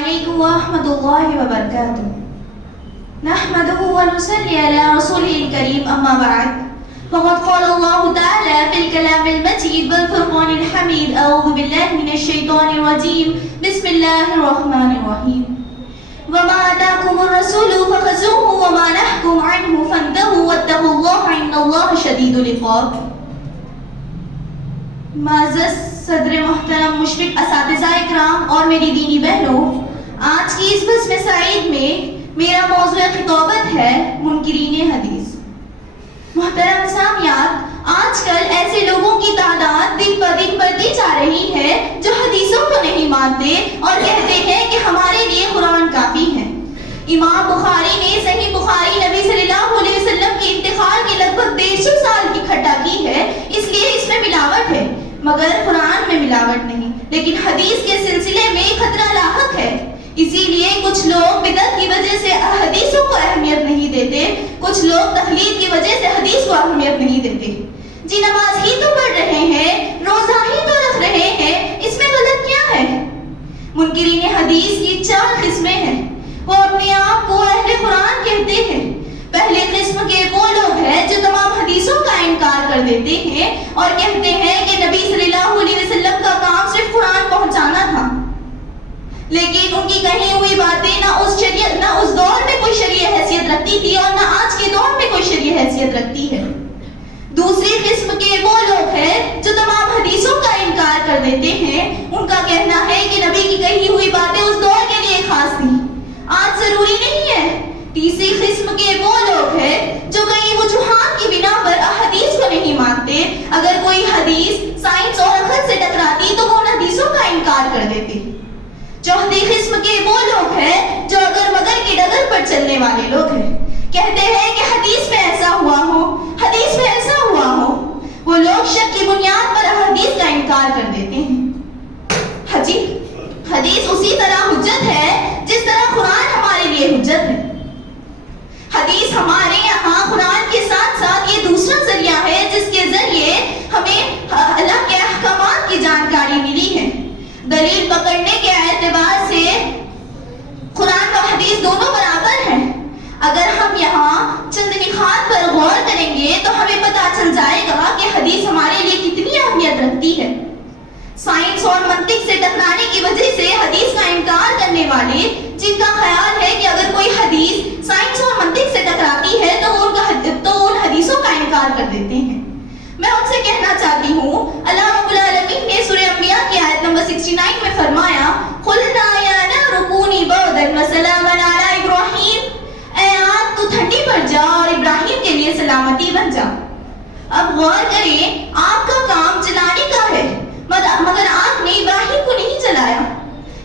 علیکم ورحمۃ اللہ وبرکاتہ نحمده ونصلي على رسوله الكريم اما بعد فقد قال الله تعالى في الكلام المجيد والفرقان الحميد اعوذ بالله من الشيطان الرجيم بسم الله الرحمن الرحيم وما آتاكم الرسول فخذوه وما نهاكم عنه فانتهوا واتقوا الله ان الله شديد العقاب. معزز صدر محترم مشفق اساتذہ اکرام اور میری دینی بہنوں، آج کی اس بزم سعید میں میرا موضوع خطابت ہے منکرین حدیث. محترم سامعات، آج کل ایسے لوگوں کی تعداد دن بدن بڑھتی جا رہی ہے جو حدیثوں کو نہیں مانتے اور کہتے ہیں کہ ہمارے لیے قرآن کافی ہے. امام بخاری نے صحیح بخاری نبی صلی اللہ علیہ وسلم کے انتقال کے لگ بھگ 150 سال کی اکٹھا کی ہے، اس لیے اس میں ملاوٹ ہے، مگر قرآن میں ملاوٹ نہیں. لیکن حدیث کے سلسلے میں خطرہ لاحق ہے، اسی لیے کچھ لوگ بدعت کی وجہ سے حدیثوں کو اہمیت نہیں دیتے، کچھ لوگ تقلید کی وجہ سے حدیث کو اہمیت نہیں دیتے. جی نماز ہی تو پڑھ رہے ہیں، روزہ ہی تو رکھ رہے ہیں، اس میں غلط کیا ہے؟ منکرین حدیث کی 4 قسمیں ہیں. وہ اپنے آپ کو اہل قرآن کہتے ہیں. پہلے قسم کے وہ لوگ ہیں جو تمام حدیثوں کا انکار کر دیتے ہیں اور کہتے ہیں کہ نبی صلی اللہ علیہ وسلم کا کام صرف قرآن پہنچانا تھا، لیکن ان کی کہی ہوئی باتیں نہ اس دور میں کوئی شرعی حیثیت رکھتی تھی اور نہ آج کے دور میں کوئی شرعی حیثیت رکھتی ہے. دوسری قسم کے وہ لوگ ہیں جو تمام حدیثوں کا انکار کر دیتے ہیں. ان کا کہنا ہے کہ نبی کی کہی ہوئی باتیں اس دور کے لیے خاص تھیں، آج ضروری نہیں ہے. تیسری قسم کے وہ لوگ ہیں جو کئی وجوہات کی بنا پر احادیث کو نہیں مانتے. اگر کوئی حدیث سائنس اور عقل سے ٹکراتی تو وہ ان حدیثوں کا انکار کر دیتے. چوتھی قسم کے وہ لوگ ہیں جو اگر مگر کی ڈگر پر چلنے والے لوگ ہیں، کہتے ہیں کہ حدیث میں ایسا ہوا ہو، حدیث میں ایسا ہوا ہو. وہ لوگ شک کی بنیاد پر حدیث کا انکار کر دیتے ہیں. حدیث اسی طرح حجت ہے جس طرح قرآن ہمارے لیے حجت ہے. حدیث ہمارے یہاں قرآن کے ساتھ ساتھ یہ دوسرا ذریعہ ہے جس کے ذریعے ہمیں اللہ کے احکامات کی جانکاری ملی ہے. دلیل پکڑنے کے اعتبار سے قرآن و حدیث دونوں برابر ہیں. اگر ہم یہاں چند نکات پر غور کریں گے تو ہمیں پتہ چل جائے گا کہ حدیث ہمارے لیے کتنی اہمیت رکھتی ہے. سائنس اور منطق سے ٹکرانے کی وجہ سے حدیث کا انکار کرنے والے جن کا خیال ہے کہ اگر کوئی حدیث سائنس اور منطق سے ٹکراتی ہے تو ان حدیثوں کا انکار کر دیتے ہیں. میں ان سے کہنا چاہتی ہوں، اللہ رب العالمین نے سورہ انبیاء کی آیت نمبر 69 میں فرمایا، قُلْنَا يَا نَارُ كُونِي بَرْدًا وَسَلَامًا عَلَىٰ إِبْرَاهِيمَ، اے آگ تو ٹھنڈی پڑ جا اور ابراہیم کے لیے سلامتی بن جا. اب غور کریں، آگ کا کام جلانے کا ہے مگر آگ نے ابراہیم کو نہیں جلایا.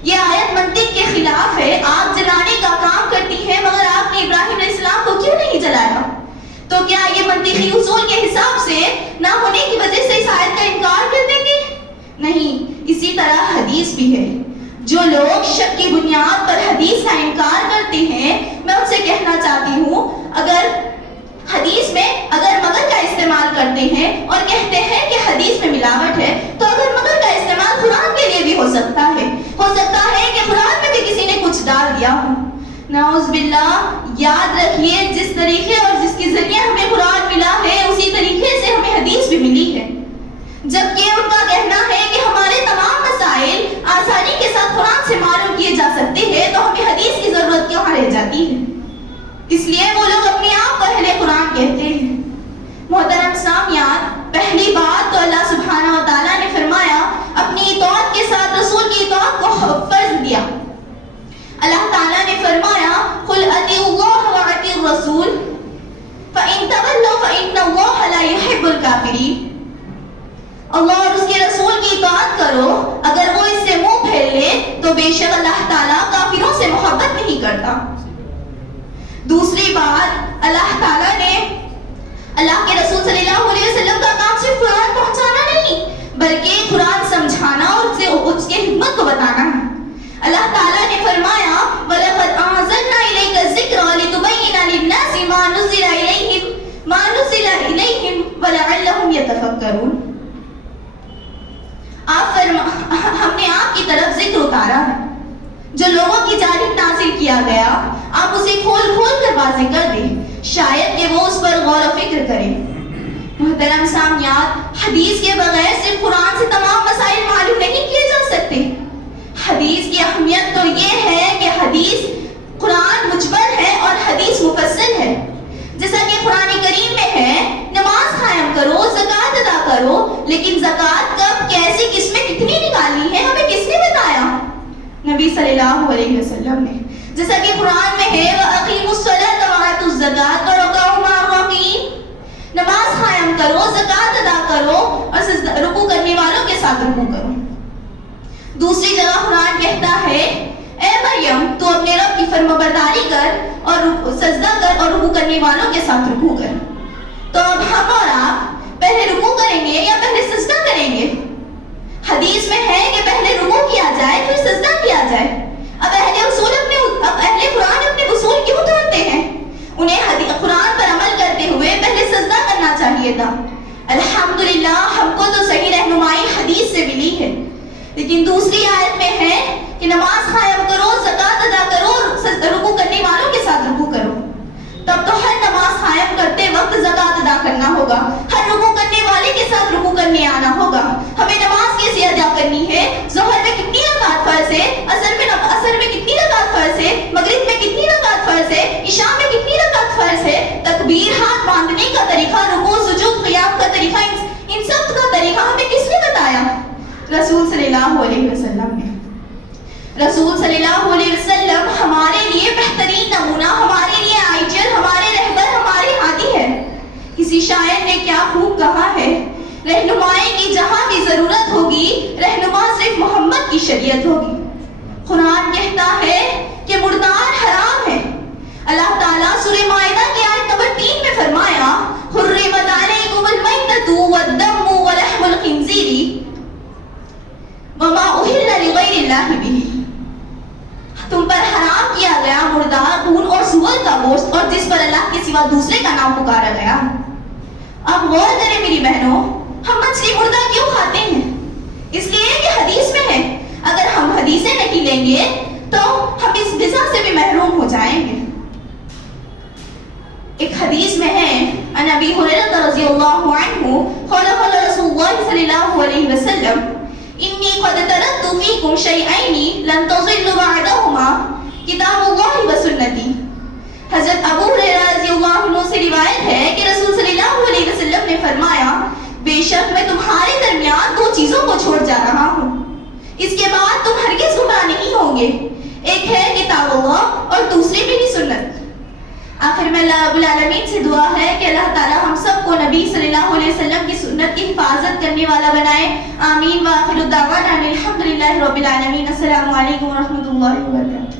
یہ آیت منطق کے خلاف ہے. آگ جلانے کا کام کرتی ہے مگر آگ نے ابراہیم علیہ السلام کو کیوں نہیں جلایا؟ تو کیا یہ منطقی اصول کے حساب سے نہ ہونے کی وجہ سے اس آیت کا انکار کر دیں گے؟ نہیں. اسی طرح حدیث بھی ہے. جو لوگ شک کی بنیاد پر حدیث کا انکار کرتے ہیں، میں ان سے کہنا چاہتی ہوں، اگر حدیث میں اگر مگر کا استعمال کرتے ہیں اور کہتے ہیں کہ حدیث میں ملاوٹ ہے، تو اگر مگر کا استعمال قرآن کے لیے بھی ہو سکتا ہے کہ قرآن میں بھی کسی نے کچھ ڈال دیا ہو. نعوذ باللہ. یاد رکھیے، جس طریقے اور جس کے ذریعے ہمیں قرآن ملا ہے اسی طریقے سے ہمیں حدیث بھی ملی ہے. جبکہ ان کا کہنا ہے کہ ہمارے تمام مسائل آسانی کے ساتھ قرآن سے معلوم کیے جا سکتے ہیں، تو ہمیں حدیث کی ضرورت کیوں رہ جاتی ہے؟ اس لیے وہ لوگ اپنے آپ کو اہل قرآن کہتے ہیں. محترم سامعات، پہلی بات تو اللہ سبحانہ و تعالیٰ نے فرمایا، اپنی اطاعت کے ساتھ رسول کی اطاعت کو فرض دیا. اللہ تعالیٰ نے فرمایا، قُلْ أَطِيعُوا اللَّهَ وَأَطِيعُوا الرَّسُولَ فَإِن تَوَلَّوْا فَإِنَّ اللَّهَ لَا يُحِبُّ الْكَافِرِينَ. اللہ اور اس کے رسول کی اطاعت کرو، اگر وہ اس سے منہ پھیر لے تو بے شک اللہ تعالیٰ کافروں سے محبت نہیں کرتا. دوسری بات، اللہ تعالیٰ نے اللہ کے رسول صلی اللہ علیہ وسلم کا کام صرف قرآن پہنچانا نہیں بلکہ قرآن سمجھانا اور اس کے حکمت کو بتانا ہے. اللہ تعالیٰ نے فرمایا، وَلَقَدْ أَنزَلْنَا إِلَيْكَ الذِّكْرَ لِتُبَيِّنَ لِلنَّاسِ مَا نُزِّلَ إِلَيْهِمْ وَلَعَلَّهُمْ يَتَفَكَّرُونَ. ہم نے آپ کی طرف ذکر اتارا ہے جو لوگوں کی کیا گیا آپ اسے کھول کھول کر واضح کر دیں، شاید کہ وہ اس پر غور و فکر کریں۔ محترم سامعات، حدیث کے بغیر صرف قرآن سے تمام مسائل معلوم نہیں کیے جا سکتے۔ حدیث کی اہمیت تو یہ ہے کہ حدیث قرآن مجمل ہے اور حدیث مفصل ہے۔ جیسا کہ قرآن کریم میں ہے، نماز قائم کرو، زکوٰۃ ادا کرو، لیکن زکوٰۃ کب، کیسے، کس میں کتنی نکالنی ہے، ہمیں کس نے بتایا؟ نبی صلی اللہ علیہ وسلم نے۔ جیسا کہ قرآن میں ہے وَأَقِیمُوا الصَّلَاةَ وَآتُوا الزَّکَاةَ وَارْكَعُوا مَعَ الرَّاکعِینَ، نماز قائم کرو، زکوٰۃ ادا کرو اور رکوع کرنے والوں کے ساتھ رکوع کرو۔ دوسری جگہ قرآن کہتا ہے اے مریم تو اپنے رب کی فرمانبرداری کر اور سجدہ کر اور رکوع کرنے والوں کے ساتھ رکوع کر۔ تو اب ہم اور آپ پہلے رکوع کریں گے یا پہلے سجدہ کریں گے؟ حدیث میں ہے کہ پہلے رکوع کیا جائے پھر سجدہ کیا جائے۔ اب اہل قرآن اپنے اصول کیوں توڑتے ہیں؟ انہیں قرآن پر عمل کرتے ہوئے پہلے سجدہ کرنا چاہیے تھا۔ الحمدللہ ہم کو تو صحیح رہنمائی حدیث سے ملی ہے، لیکن دوسری آیت میں ہے کہ نماز قائم کرو، زکوٰۃ ادا کرو اور رکوع کرنے والوں کے ساتھ رکوع کرو۔ تب تو ہر نماز قائم کرتے وقت زکوٰۃ ادا کرنا ہوگا، ہر رکوع کرنے والے کے ساتھ رکوع کرنے آنا ہوگا۔ ہمیں نماز کیسے ادا کرنی ہے؟ ظہر میں کتنی رکعت فرض ہے، عصر میں کتنی رکعت فرض ہے، مغرب میں کتنی رکعت فرض ہے، عشاء میں کتنی رکعت فرض ہے، تکبیر، ہاتھ باندھنے کا طریقہ، رکوع، سجود، قیام کا طریقہ، ان سب کا طریقہ ہمیں کس نے بتایا؟ رسول صلی اللہ علیہ وسلم نے۔ رسول صلی اللہ علیہ وسلم ہمارے لیے بہترین نمونہ، ہمارے لیے آئیڈیل، ہمارے رہبر، ہمارے ہادی ہے۔ کسی شاعر نے کیا خوب کہا ہے، رہنمائی کی جہاں بھی ضرورت ہوگی، رہنما صرف محمد کی شریعت ہوگی۔ قرآن کہتا ہے کہ مردار حرام ہے۔ اللہ تعالیٰ سورہ مائدہ کی آیت نمبر 3 میں فرمایا حرمت علیکم المیتۃ والدم ولحم الخنزیر وما اہل لغیر اللہ بہ، تم پر حرام کیا گیا مردار خون اور سور کا گوشت اور جس پر اللہ کے سوا دوسرے کا نام پکارا گیا۔ اب غور کریں میری بہنوں، ہم مچھلی مردہ کیوں کھاتے ہیں؟ اس لیے کہ حدیث میں ہے، اگر ہم حدیثیں نہیں لیں گے تو ہم اس غذا سے بھی محروم ہو جائیں گے۔ ایک حدیث میں ہے ان ابی ہریرہ رضی اللہ عنہ قال قال رسول اللہ صلی اللہ علیہ وسلم انی قد ترکت فیکم شیئین لن تضلوا بعدہما کتاب اللہ و سنتی۔ حضرت ابو ہریرہ رضی اللہ عنہ سے روایت ہے کہ رسول صلی اللہ علیہ وسلم نے فرمایا بے شک میں تمہارے درمیان دو چیزوں کو چھوڑ جا رہا ہوں، اس کے بعد تم ہرگز گمراہ نہیں ہوں گے، ایک ہے کتاب اللہ اور دوسری میری سنت۔ آخر میں اللہ رب العالمین سے دعا ہے کہ اللہ تعالی ہم سب کو نبی صلی اللہ علیہ وسلم کی سنت کی حفاظت کرنے والا بنائے، آمین۔ وآخر دعوانا الحمدللہ رب العالمین۔ السلام علیکم ورحمۃ اللہ وبرکاتہ۔